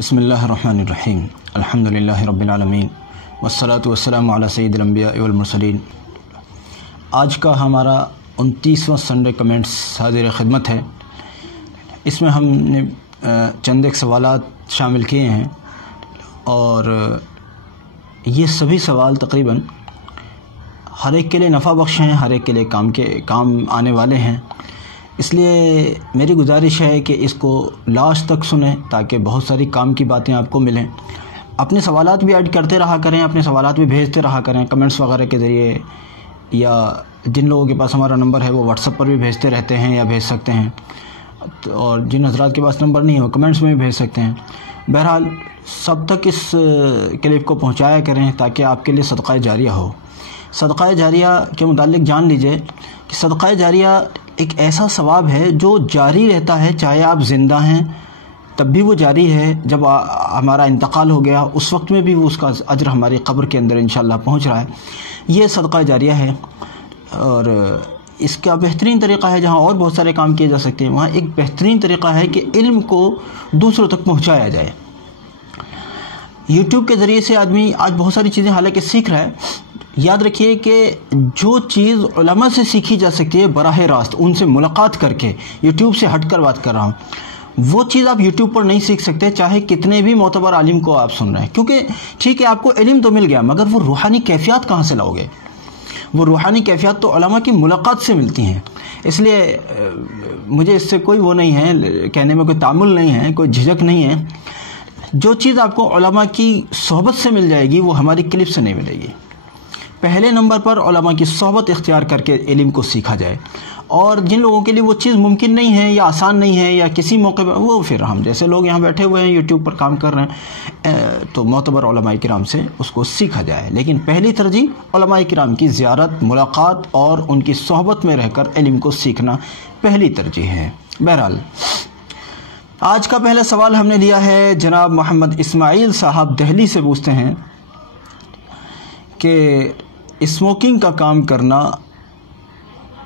بسم اللہ الرحمن الرحیم الحمدللہ رب العالمین والصلاة والسلام علی سید الانبیاء والمرسلین۔ آج کا ہمارا 29واں سنڈے کمنٹس حاضر خدمت ہے۔ اس میں ہم نے چند ایک سوالات شامل کیے ہیں اور یہ سبھی سوال تقریباً ہر ایک کے لیے نفع بخش ہیں، ہر ایک کے لیے کام آنے والے ہیں۔ اس لیے میری گزارش ہے کہ اس کو لاسٹ تک سنیں تاکہ بہت ساری کام کی باتیں آپ کو ملیں۔ اپنے سوالات بھی ایڈ کرتے رہا کریں، اپنے سوالات بھی بھیجتے رہا کریں کمنٹس وغیرہ کے ذریعے، یا جن لوگوں کے پاس ہمارا نمبر ہے وہ واٹس ایپ پر بھی بھیجتے رہتے ہیں یا بھیج سکتے ہیں، اور جن حضرات کے پاس نمبر نہیں ہے وہ کمنٹس میں بھی بھیج سکتے ہیں۔ بہرحال سب تک اس کلپ کو پہنچایا کریں تاکہ آپ کے لیے صدقہ جاریہ ہو۔ صدقہ جاریہ کے متعلق جان لیجئے کہ صدقہ جاریہ ایک ایسا ثواب ہے جو جاری رہتا ہے، چاہے آپ زندہ ہیں تب بھی وہ جاری ہے، جب ہمارا انتقال ہو گیا اس وقت میں بھی وہ اس کا اجر ہماری قبر کے اندر انشاءاللہ پہنچ رہا ہے۔ یہ صدقہ جاریہ ہے، اور اس کا بہترین طریقہ ہے، جہاں اور بہت سارے کام کیے جا سکتے ہیں وہاں ایک بہترین طریقہ ہے کہ علم کو دوسروں تک پہنچایا جائے۔ یوٹیوب کے ذریعے سے آدمی آج بہت ساری چیزیں حالانکہ سیکھ رہا ہے۔ یاد رکھیے کہ جو چیز علماء سے سیکھی جا سکتی ہے براہ راست ان سے ملاقات کر کے، یوٹیوب سے ہٹ کر بات کر رہا ہوں، وہ چیز آپ یوٹیوب پر نہیں سیکھ سکتے، چاہے کتنے بھی معتبر عالم کو آپ سن رہے ہیں، کیونکہ ٹھیک ہے آپ کو علم تو مل گیا مگر وہ روحانی کیفیات کہاں سے لاؤ گے؟ وہ روحانی کیفیات تو علماء کی ملاقات سے ملتی ہیں۔ اس لیے مجھے اس سے کوئی وہ نہیں ہے، کہنے میں کوئی تعامل نہیں ہے، کوئی جھجک نہیں ہے۔ جو چیز آپ کو علماء کی صحبت سے مل جائے گی وہ ہماری کلپ سے نہیں ملے گی۔ پہلے نمبر پر علماء کی صحبت اختیار کر کے علم کو سیکھا جائے، اور جن لوگوں کے لیے وہ چیز ممکن نہیں ہے یا آسان نہیں ہے یا کسی موقع پر، وہ پھر ہم جیسے لوگ یہاں بیٹھے ہوئے ہیں یوٹیوب پر کام کر رہے ہیں، تو معتبر علماء کرام سے اس کو سیکھا جائے، لیکن پہلی ترجیح علماء کرام کی زیارت، ملاقات اور ان کی صحبت میں رہ کر علم کو سیکھنا پہلی ترجیح ہے۔ بہرحال آج کا پہلا سوال ہم نے لیا ہے جناب محمد اسماعیل صاحب دہلی سے، پوچھتے ہیں کہ اسموکنگ کا کام کرنا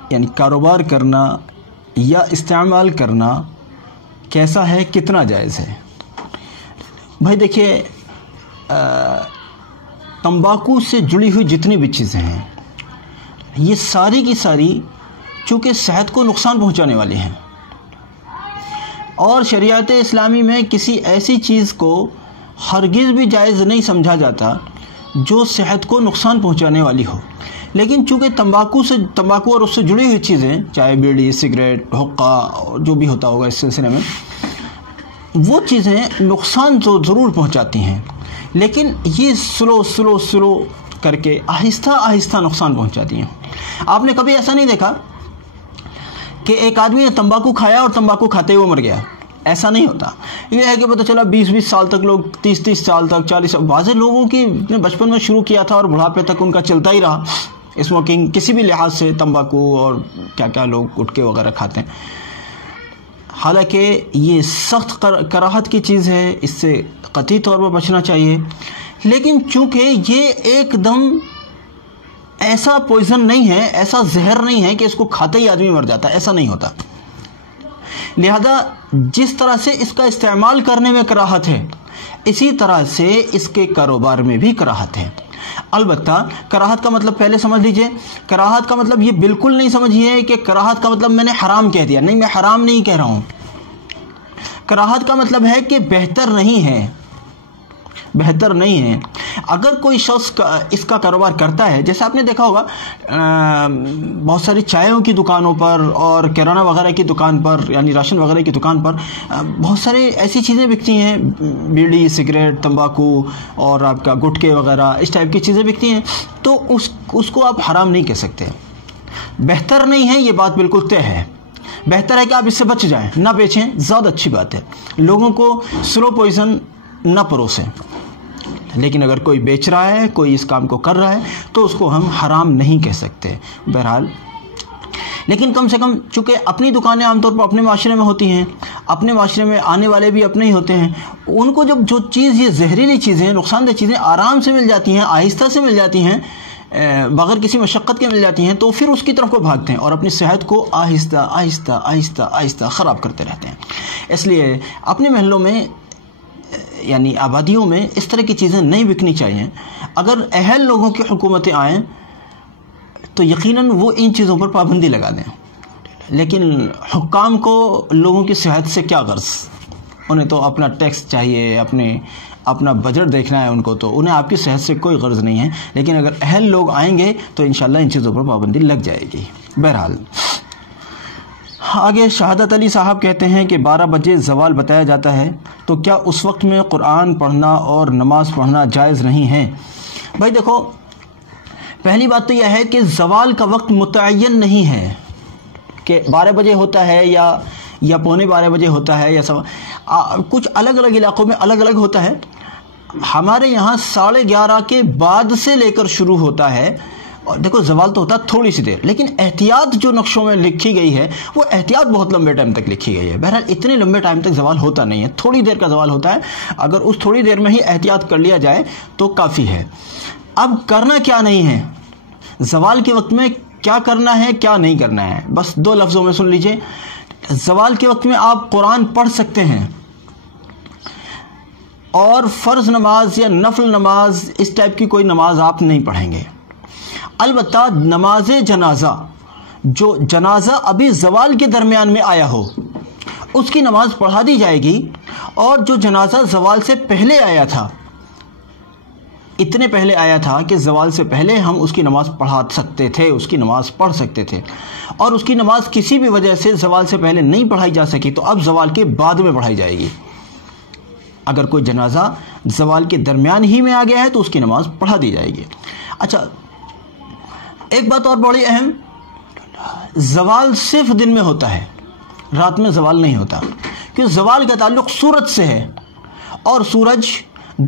یعنی کاروبار کرنا یا استعمال کرنا کیسا ہے، کتنا جائز ہے؟ بھائی دیکھیے، تمباکو سے جڑی ہوئی جتنی بھی چیزیں ہیں یہ ساری کی ساری چونکہ صحت کو نقصان پہنچانے والی ہیں، اور شریعت اسلامی میں کسی ایسی چیز کو ہرگز بھی جائز نہیں سمجھا جاتا جو صحت کو نقصان پہنچانے والی ہو، لیکن چونکہ تمباکو اور اس سے جڑی ہوئی چیزیں، چاہے بیڑی، سگریٹ، حقہ، جو بھی ہوتا ہوگا اس سلسلے میں، وہ چیزیں نقصان تو ضرور پہنچاتی ہیں، لیکن یہ سلو کر کے آہستہ آہستہ نقصان پہنچاتی ہیں۔ آپ نے کبھی ایسا نہیں دیکھا کہ ایک آدمی نے تمباکو کھایا اور تمباکو کھاتے ہوئے مر گیا؟ ایسا نہیں ہوتا۔ یہ ہے کہ پتہ چلا 20 سال تک لوگ، 30 سال تک، 40 سال، بعض لوگوں کی بچپن میں شروع کیا تھا اور بڑھاپے تک ان کا چلتا ہی رہا اسموکنگ، کسی بھی لحاظ سے تمباکو اور کیا لوگ گٹکے وغیرہ کھاتے ہیں۔ حالانکہ یہ سخت کراہت کی چیز ہے، اس سے قطعی طور پر بچنا چاہیے، لیکن چونکہ یہ ایک دم ایسا پوائزن نہیں ہے، ایسا زہر نہیں ہے کہ اس کو کھاتے ہی آدمی مر جاتا، ایسا نہیں ہوتا۔ لہذا جس طرح سے اس کا استعمال کرنے میں کراہت ہے، اسی طرح سے اس کے کاروبار میں بھی کراہت ہے۔ البتہ کراہت کا مطلب پہلے سمجھ لیجئے، کراہت کا مطلب یہ بالکل نہیں سمجھیے کہ کراہت کا مطلب میں نے حرام کہہ دیا، نہیں، میں حرام نہیں کہہ رہا ہوں۔ کراہت کا مطلب ہے کہ بہتر نہیں ہے، بہتر نہیں ہے۔ اگر کوئی شخص اس کا کاروبار کرتا ہے، جیسے آپ نے دیکھا ہوگا بہت ساری چائےوں کی دکانوں پر اور کرانہ وغیرہ کی دکان پر، یعنی راشن وغیرہ کی دکان پر بہت سارے ایسی چیزیں بکتی ہیں، بیڑی، سگریٹ، تمباکو اور آپ کا گٹکے وغیرہ، اس ٹائپ کی چیزیں بکتی ہیں، تو اس کو آپ حرام نہیں کہہ سکتے۔ بہتر نہیں ہے، یہ بات بالکل طے ہے۔ بہتر ہے کہ آپ اس سے بچ جائیں، نہ بیچیں، زیادہ اچھی بات ہے۔ لوگوں کو سلو پوائزن نہ پروسیں، لیکن اگر کوئی بیچ رہا ہے، کوئی اس کام کو کر رہا ہے تو اس کو ہم حرام نہیں کہہ سکتے۔ بہرحال لیکن کم سے کم چونکہ اپنی دکانیں عام طور پر اپنے معاشرے میں ہوتی ہیں، اپنے معاشرے میں آنے والے بھی اپنے ہی ہوتے ہیں، ان کو جب جو چیز، یہ زہریلی چیزیں، نقصان دہ چیزیں آرام سے مل جاتی ہیں، آہستہ سے مل جاتی ہیں، بغیر کسی مشقت کے مل جاتی ہیں، تو پھر اس کی طرف کو بھاگتے ہیں اور اپنی صحت کو آہستہ آہستہ آہستہ آہستہ خراب کرتے رہتے ہیں۔ اس لیے اپنے محلوں میں یعنی آبادیوں میں اس طرح کی چیزیں نہیں بکنی چاہیے. اگر اہل لوگوں کی حکومتیں آئیں تو یقیناً وہ ان چیزوں پر پابندی لگا دیں. لیکن حکام کو لوگوں کی صحت سے کیا غرض؟ انہیں تو اپنا ٹیکس چاہیے، اپنا بجٹ دیکھنا ہے ان کو، تو انہیں آپ کی صحت سے کوئی غرض نہیں ہے. لیکن اگر اہل لوگ آئیں گے تو انشاءاللہ ان چیزوں پر پابندی لگ جائے گی. بہرحال آگے شہادت علی صاحب کہتے ہیں کہ 12 بجے زوال بتایا جاتا ہے، تو کیا اس وقت میں قرآن پڑھنا اور نماز پڑھنا جائز نہیں ہے؟ بھائی دیکھو، پہلی بات تو یہ ہے کہ زوال کا وقت متعین نہیں ہے کہ 12 بجے ہوتا ہے یا پونے 12 بجے ہوتا ہے، یا کچھ الگ الگ علاقوں میں الگ الگ ہوتا ہے. ہمارے یہاں 11:30 کے بعد سے لے کر شروع ہوتا ہے. اور دیکھو زوال تو ہوتا تھوڑی سی دیر، لیکن احتیاط جو نقشوں میں لکھی گئی ہے وہ احتیاط بہت لمبے ٹائم تک لکھی گئی ہے. بہرحال اتنے لمبے ٹائم تک زوال ہوتا نہیں ہے، تھوڑی دیر کا زوال ہوتا ہے. اگر اس تھوڑی دیر میں ہی احتیاط کر لیا جائے تو کافی ہے. اب کرنا کیا نہیں ہے، زوال کے وقت میں کیا کرنا ہے کیا نہیں کرنا ہے، بس 2 لفظوں میں سن لیجئے. زوال کے وقت میں آپ قرآن پڑھ سکتے ہیں، اور فرض نماز یا نفل نماز اس ٹائپ کی کوئی نماز آپ نہیں پڑھیں گے. البتہ نماز جنازہ، جو جنازہ ابھی زوال کے درمیان میں آیا ہو اس کی نماز پڑھا دی جائے گی. اور جو جنازہ زوال سے پہلے آیا تھا، اتنے پہلے آیا تھا کہ زوال سے پہلے ہم اس کی نماز پڑھا سکتے تھے، اس کی نماز پڑھ سکتے تھے، اور اس کی نماز کسی بھی وجہ سے زوال سے پہلے نہیں پڑھائی جا سکی تو اب زوال کے بعد میں پڑھائی جائے گی. اگر کوئی جنازہ زوال کے درمیان ہی میں آ گیا ہے تو اس کی نماز پڑھا دی جائے گی. اچھا، ایک بات اور بڑی اہم، زوال صرف دن میں ہوتا ہے، رات میں زوال نہیں ہوتا، کیونکہ زوال کا تعلق سورج سے ہے، اور سورج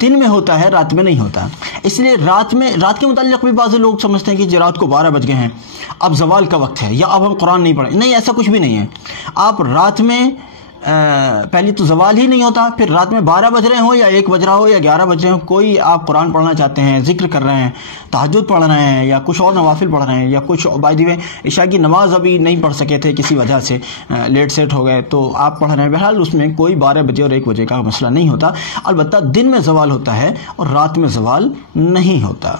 دن میں ہوتا ہے، رات میں نہیں ہوتا. اس لیے رات کے متعلق بھی بعض لوگ سمجھتے ہیں کہ رات کو 12 بج گئے ہیں، اب زوال کا وقت ہے یا اب ہم قرآن نہیں پڑھیں. نہیں، ایسا کچھ بھی نہیں ہے. آپ رات میں پہلی تو زوال ہی نہیں ہوتا، پھر رات میں 12 بج رہے ہوں یا 1 بج رہا ہو یا 11 بج رہے ہوں، کوئی آپ قرآن پڑھنا چاہتے ہیں، ذکر کر رہے ہیں، تہجد پڑھ رہے ہیں، یا کچھ اور نوافل پڑھ رہے ہیں، یا کچھ بائی دی وے عشاء کی نماز ابھی نہیں پڑھ سکے تھے کسی وجہ سے، لیٹ سیٹ ہو گئے تو آپ پڑھ رہے ہیں. بہرحال اس میں کوئی 12 بجے اور 1 بجے کا مسئلہ نہیں ہوتا. البتہ دن میں زوال ہوتا ہے اور رات میں زوال نہیں ہوتا.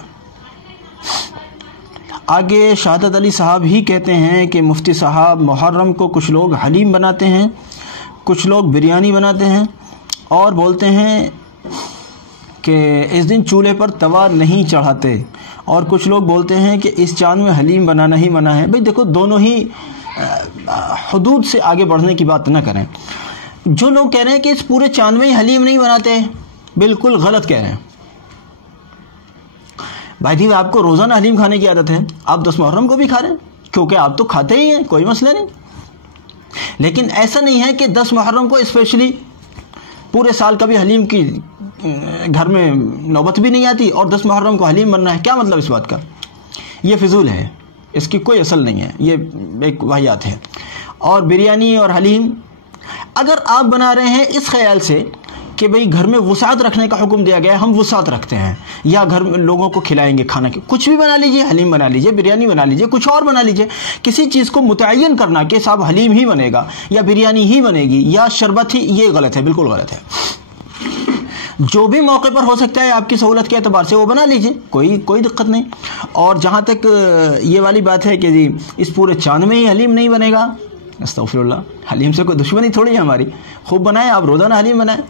آگے شہادت علی صاحب ہی کہتے ہیں کہ مفتی صاحب، محرم کو کچھ لوگ حلیم بناتے ہیں، کچھ لوگ بریانی بناتے ہیں، اور بولتے ہیں کہ اس دن چولہے پر توا نہیں چڑھاتے، اور کچھ لوگ بولتے ہیں کہ اس چاند میں حلیم بنانا ہی منع ہے. بھئی دیکھو، دونوں ہی حدود سے آگے بڑھنے کی بات نہ کریں. جو لوگ کہہ رہے ہیں کہ اس پورے چاند میں ہی حلیم نہیں بناتے، بالکل غلط کہہ رہے ہیں. بھائی دیو، آپ کو روزانہ حلیم کھانے کی عادت ہے، آپ 10 محرم کو بھی کھا رہے ہیں، کیونکہ آپ تو کھاتے ہی ہیں، کوئی مسئلہ نہیں. لیکن ایسا نہیں ہے کہ 10 محرم کو اسپیشلی پورے سال کبھی حلیم کی گھر میں نوبت بھی نہیں آتی اور 10 محرم کو حلیم بننا ہے. کیا مطلب اس بات کا؟ یہ فضول ہے، اس کی کوئی اصل نہیں ہے، یہ ایک واہیات ہے. اور بریانی اور حلیم اگر آپ بنا رہے ہیں اس خیال سے کہ بھئی گھر میں وسعت رکھنے کا حکم دیا گیا ہے، ہم وسعت رکھتے ہیں، یا گھر میں لوگوں کو کھلائیں گے کھانا، کچھ بھی بنا لیجئے، حلیم بنا لیجئے، بریانی بنا لیجئے، کچھ اور بنا لیجئے. کسی چیز کو متعین کرنا کہ صاحب حلیم ہی بنے گا یا بریانی ہی بنے گی یا شربت ہی، یہ غلط ہے، بالکل غلط ہے. جو بھی موقع پر ہو سکتا ہے آپ کی سہولت کے اعتبار سے وہ بنا لیجئے، کوئی دقت نہیں. اور جہاں تک یہ والی بات ہے کہ جی اس پورے چاند میں ہی حلیم نہیں بنے گا، استغفر اللہ، حلیم سے کوئی دشمنی تھوڑی ہے ہماری. خوب بنائیں، آپ روزانہ حلیم بنائیں.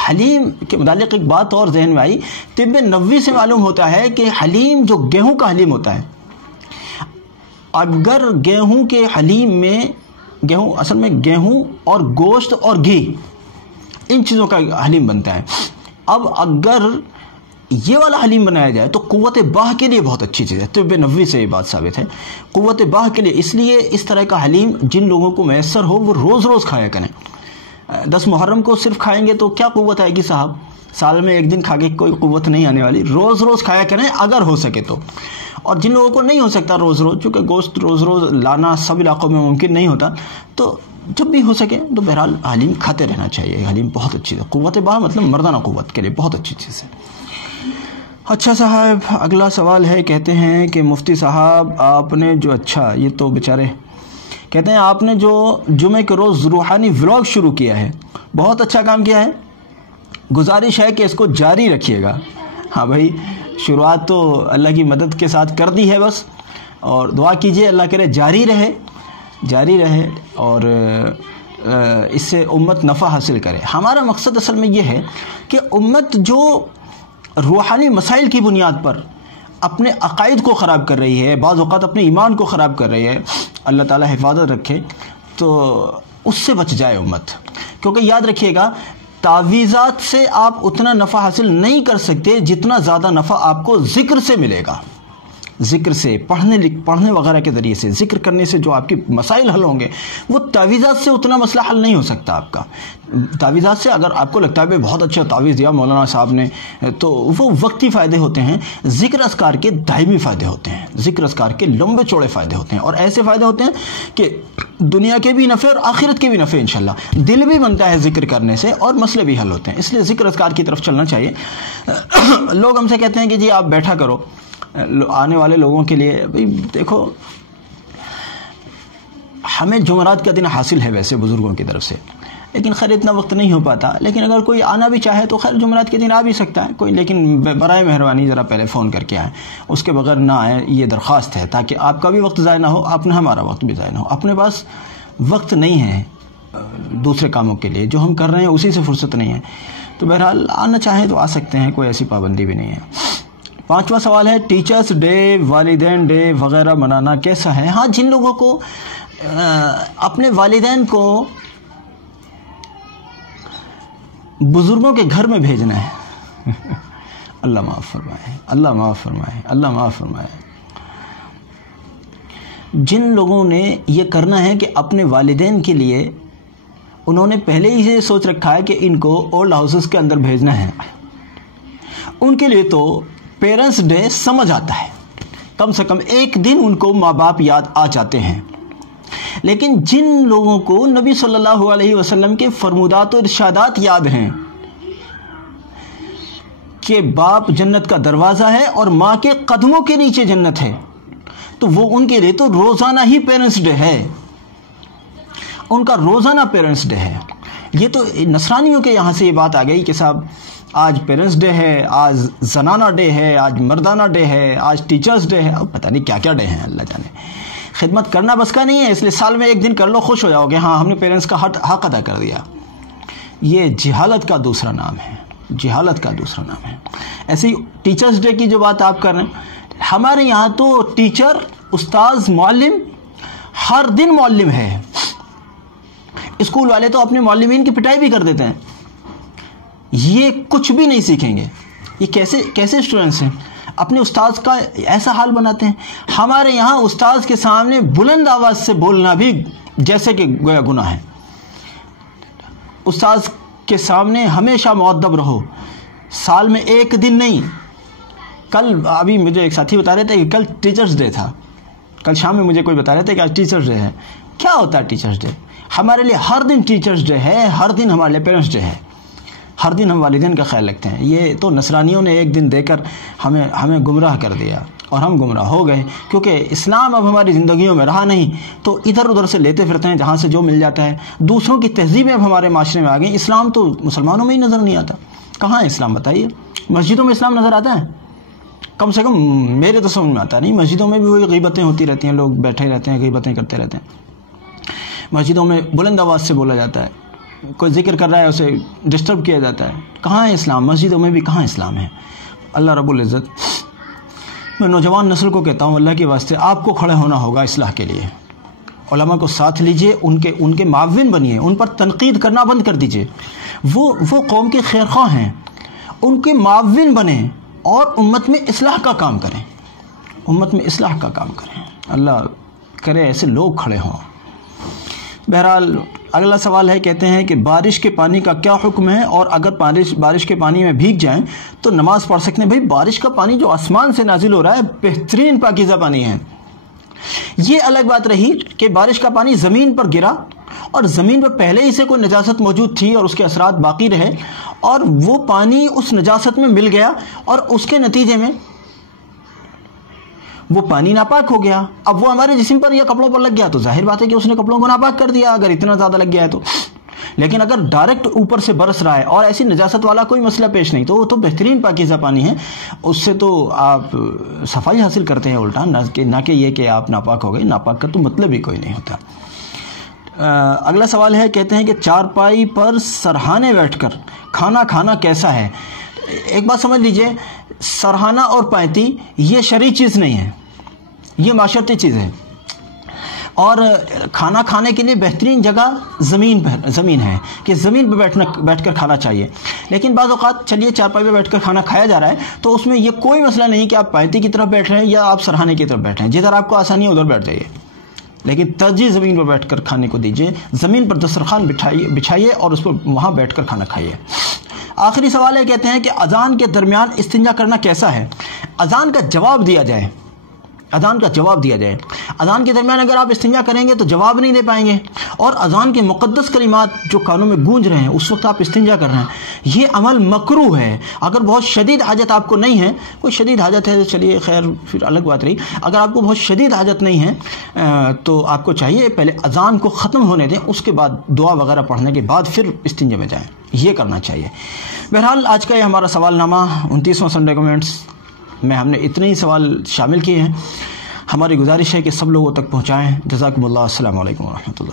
حلیم کے متعلق ایک بات اور ذہن میں آئی، طب نبوی سے معلوم ہوتا ہے کہ حلیم جو گیہوں کا حلیم ہوتا ہے، اگر گیہوں کے حلیم میں گیہوں اصل میں گیہوں اور گوشت اور گھی، ان چیزوں کا حلیم بنتا ہے. اب اگر یہ والا حلیم بنایا جائے تو قوت باہ کے لیے بہت اچھی چیز ہے. طب نبوی سے یہ بات ثابت ہے، قوت باہ کے لیے. اس لیے اس طرح کا حلیم جن لوگوں کو میسر ہو وہ روز روز کھایا کریں. 10 محرم کو صرف کھائیں گے تو کیا قوت آئے گی صاحب؟ سال میں ایک دن کھا کے کوئی قوت نہیں آنے والی. روز روز کھایا کریں اگر ہو سکے تو. اور جن لوگوں کو نہیں ہو سکتا روز روز، چونکہ گوشت روز روز لانا سب علاقوں میں ممکن نہیں ہوتا، تو جب بھی ہو سکے تو بہرحال حلیم کھاتے رہنا چاہیے. حلیم بہت اچھی ہے، قوت باہ مطلب مردانہ قوت کے لیے بہت اچھی چیز ہے. اچھا صاحب، اگلا سوال ہے، کہتے ہیں کہ مفتی صاحب آپ نے جو یہ تو بیچارے کہتے ہیں آپ نے جو جمعے کے روز روحانی ولاگ شروع کیا ہے، بہت اچھا کام کیا ہے. گزارش ہے کہ اس کو جاری رکھیے گا. ہاں بھائی، شروعات تو اللہ کی مدد کے ساتھ کر دی ہے بس، اور دعا کیجئے اللہ کرے جاری رہے اور اس سے امت نفع حاصل کرے. ہمارا مقصد اصل میں یہ ہے کہ امت جو روحانی مسائل کی بنیاد پر اپنے عقائد کو خراب کر رہی ہے، بعض اوقات اپنے ایمان کو خراب کر رہی ہے، اللہ تعالی حفاظت رکھے، تو اس سے بچ جائے امت. کیونکہ یاد رکھیے گا، تعویذات سے آپ اتنا نفع حاصل نہیں کر سکتے جتنا زیادہ نفع آپ کو ذکر سے ملے گا. ذکر سے، پڑھنے وغیرہ کے ذریعے سے، ذکر کرنے سے جو آپ کے مسائل حل ہوں گے، وہ تعویذات سے اتنا مسئلہ حل نہیں ہو سکتا آپ کا. تعویذات سے اگر آپ کو لگتا ہے بہت اچھا تعویذ دیا مولانا صاحب نے، تو وہ وقتی فائدے ہوتے ہیں. ذکر اذکار کے دائمی فائدے ہوتے ہیں، ذکر اذکار کے لمبے چوڑے فائدے ہوتے ہیں، اور ایسے فائدے ہوتے ہیں کہ دنیا کے بھی نفع اور آخرت کے بھی نفع انشاءاللہ. دل بھی بنتا ہے ذکر کرنے سے، اور مسئلے بھی حل ہوتے ہیں. اس لیے ذکر اذکار کی طرف چلنا چاہیے. لوگ ہم سے کہتے ہیں کہ جی آپ بیٹھا کرو. آنے والے لوگوں کے لیے بھئی دیکھو، ہمیں جمعرات کا دن حاصل ہے ویسے بزرگوں کی طرف سے، لیکن خیر اتنا وقت نہیں ہو پاتا. لیکن اگر کوئی آنا بھی چاہے تو خیر جمعرات کے دن آ بھی سکتا ہے کوئی، لیکن برائے مہربانی ذرا پہلے فون کر کے آئیں. اس کے بغیر نہ آئیں، یہ درخواست ہے، تاکہ آپ کا بھی وقت ضائع نہ ہو، اپنا ہمارا وقت بھی ضائع نہ ہو. اپنے پاس وقت نہیں ہے دوسرے کاموں کے لیے، جو ہم کر رہے ہیں اسی سے فرصت نہیں ہے. تو بہرحال آنا چاہیں تو آ سکتے ہیں، کوئی ایسی پابندی بھی نہیں ہے. 5واں سوال ہے، ٹیچرز ڈے، والدین ڈے وغیرہ منانا کیسا ہے؟ ہاں، جن لوگوں کو اپنے والدین کو بزرگوں کے گھر میں بھیجنا ہے اللہ معاف فرمائے، اللہ معاف فرمائے، اللہ معاف فرمائے. جن لوگوں نے یہ کرنا ہے کہ اپنے والدین کے لیے انہوں نے پہلے ہی سے سوچ رکھا ہے کہ ان کو اولڈ ہاؤسز کے اندر بھیجنا ہے، ان کے لیے تو پیرنٹس ڈے سمجھ آتا ہے. کم سے کم ایک دن ان کو ماں باپ یاد آ جاتے ہیں. لیکن جن لوگوں کو نبی صلی اللہ علیہ وسلم کے فرمودات و ارشادات یاد ہیں کہ باپ جنت کا دروازہ ہے اور ماں کے قدموں کے نیچے جنت ہے، تو وہ ان کے لیے تو روزانہ ہی پیرنٹس ڈے ہے، ان کا روزانہ پیرنٹس ڈے ہے. یہ تو نصرانیوں کے یہاں سے یہ بات آ گئی کہ صاحب آج پیرنٹس ڈے ہے، آج زنانہ ڈے ہے، آج مردانہ ڈے ہے، آج ٹیچرز ڈے ہے، پتہ نہیں کیا کیا ڈے ہیں، اللہ جانے. خدمت کرنا بس کا نہیں ہے، اس لیے سال میں ایک دن کر لو، خوش ہو جاؤ گے، ہاں ہم نے پیرنٹس کا حق ادا کر دیا. یہ جہالت کا دوسرا نام ہے، جہالت کا دوسرا نام ہے. ایسے ہی ٹیچرز ڈے کی جو بات آپ کر رہے ہیں، ہمارے یہاں تو ٹیچر، استاذ، معلم ہر دن معلم ہے. اسکول والے تو اپنے معلمین کی پٹائی بھی کر دیتے ہیں. یہ کچھ بھی نہیں سیکھیں گے. یہ کیسے اسٹوڈنٹس ہیں، اپنے استاذ کا ایسا حال بناتے ہیں. ہمارے یہاں استاذ کے سامنے بلند آواز سے بولنا بھی جیسے کہ گویا گناہ ہے. استاذ کے سامنے ہمیشہ مؤدب رہو، سال میں ایک دن نہیں. کل ابھی مجھے ایک ساتھی بتا رہے تھے کہ کل ٹیچرز ڈے تھا، کل شام میں مجھے کوئی بتا رہے تھے کہ آج ٹیچرز ڈے ہے. کیا ہوتا ہے ٹیچرز ڈے؟ ہمارے لیے ہر دن ٹیچرز ڈے ہے، ہر دن ہمارے لیے پیرنٹس ڈے ہے، ہر دن ہم والدین کا خیال رکھتے ہیں. یہ تو نصرانیوں نے ایک دن دے کر ہمیں گمراہ کر دیا، اور ہم گمراہ ہو گئے، کیونکہ اسلام اب ہماری زندگیوں میں رہا نہیں، تو ادھر ادھر سے لیتے پھرتے ہیں جہاں سے جو مل جاتا ہے. دوسروں کی تہذیبیں اب ہمارے معاشرے میں آ گئیں. اسلام تو مسلمانوں میں ہی نظر نہیں آتا. کہاں ہے اسلام بتائیے؟ مسجدوں میں اسلام نظر آتا ہے؟ کم سے کم میرے تو سمجھ میں آتا نہیں. مسجدوں میں بھی وہی غیبتیں ہوتی رہتی ہیں، لوگ بیٹھے رہتے ہیں، غیبتیں کرتے رہتے ہیں. مسجدوں میں بلند آواز سے بولا جاتا ہے، کوئی ذکر کر رہا ہے اسے ڈسٹرب کیا جاتا ہے. کہاں ہے اسلام؟ مسجدوں میں بھی کہاں اسلام ہے؟ اللہ رب العزت، میں نوجوان نسل کو کہتا ہوں، اللہ کے واسطے آپ کو کھڑے ہونا ہوگا اصلاح کے لیے. علماء کو ساتھ لیجئے، ان کے معاون بنیے، ان پر تنقید کرنا بند کر دیجئے. وہ قوم کے خیر خواہ ہیں، ان کے معاون بنیں اور امت میں اصلاح کا کام کریں، امت میں اصلاح کا کام کریں. اللہ کرے ایسے لوگ کھڑے ہوں. بہرحال اگلا سوال ہے، کہتے ہیں کہ بارش کے پانی کا کیا حکم ہے، اور اگر بارش کے پانی میں بھیگ جائیں تو نماز پڑھ سکتے ہیں؟ بھائی بارش کا پانی جو آسمان سے نازل ہو رہا ہے بہترین پاکیزہ پانی ہے. یہ الگ بات رہی کہ بارش کا پانی زمین پر گرا اور زمین پر پہلے ہی سے کوئی نجاست موجود تھی اور اس کے اثرات باقی رہے، اور وہ پانی اس نجاست میں مل گیا اور اس کے نتیجے میں وہ پانی ناپاک ہو گیا. اب وہ ہمارے جسم پر یا کپڑوں پر لگ گیا تو ظاہر بات ہے کہ اس نے کپڑوں کو ناپاک کر دیا، اگر اتنا زیادہ لگ گیا ہے تو. لیکن اگر ڈائریکٹ اوپر سے برس رہا ہے اور ایسی نجاست والا کوئی مسئلہ پیش نہیں تو وہ تو بہترین پاکیزہ پانی ہے، اس سے تو آپ صفائی حاصل کرتے ہیں الٹا، نہ کہ یہ کہ آپ ناپاک ہو گئے، ناپاک کا تو مطلب ہی کوئی نہیں ہوتا۔ اگلا سوال ہے، کہتے ہیں کہ چارپائی پر سرہانے بیٹھ کر کھانا کھانا کیسا ہے؟ ایک بات سمجھ لیجئے، سرہانہ اور پائتی یہ شرعی چیز نہیں ہے، یہ معاشرتی چیز ہے، اور کھانا کھانے کے لیے بہترین جگہ زمین ہے کہ زمین پہ بیٹھ کر کھانا چاہیے۔ لیکن بعض اوقات چلیے چارپائی پہ بیٹھ کر کھانا کھایا جا رہا ہے تو اس میں یہ کوئی مسئلہ نہیں کہ آپ پائتی کی طرف بیٹھ رہے ہیں یا آپ سرہانے کی طرف بیٹھ رہے ہیں، جدھر آپ کو آسانی ہے ادھر بیٹھ جائیے، لیکن ترجیح زمین پر بیٹھ کر کھانے کو دیجیے، زمین پر دسترخوان بچھائیے اور اس پر وہاں بیٹھ کر کھانا کھائیے۔ آخری سوال ہے، کہتے ہیں کہ اذان کے درمیان استنجا کرنا کیسا ہے؟ اذان کا جواب دیا جائے، اذان کا جواب دیا جائے۔ اذان کے درمیان اگر آپ استنجا کریں گے تو جواب نہیں دے پائیں گے، اور اذان کے مقدس کلمات جو کانوں میں گونج رہے ہیں اس وقت آپ استنجا کر رہے ہیں، یہ عمل مکروہ ہے۔ اگر بہت شدید حاجت آپ کو نہیں ہے، کوئی شدید حاجت ہے چلیے خیر پھر الگ بات رہی، اگر آپ کو بہت شدید حاجت نہیں ہے تو آپ کو چاہیے پہلے اذان کو ختم ہونے دیں، اس کے بعد دعا وغیرہ پڑھنے کے بعد پھر استنجا میں جائیں، یہ کرنا چاہیے۔ بہرحال آج کا یہ ہمارا سوال نامہ 29واں سنڈے کمنٹس میں ہم نے اتنے ہی سوال شامل کیے ہیں۔ ہماری گزارش ہے کہ سب لوگوں تک پہنچائیں۔ جزاکم اللہ، السلام علیکم ورحمۃ اللہ۔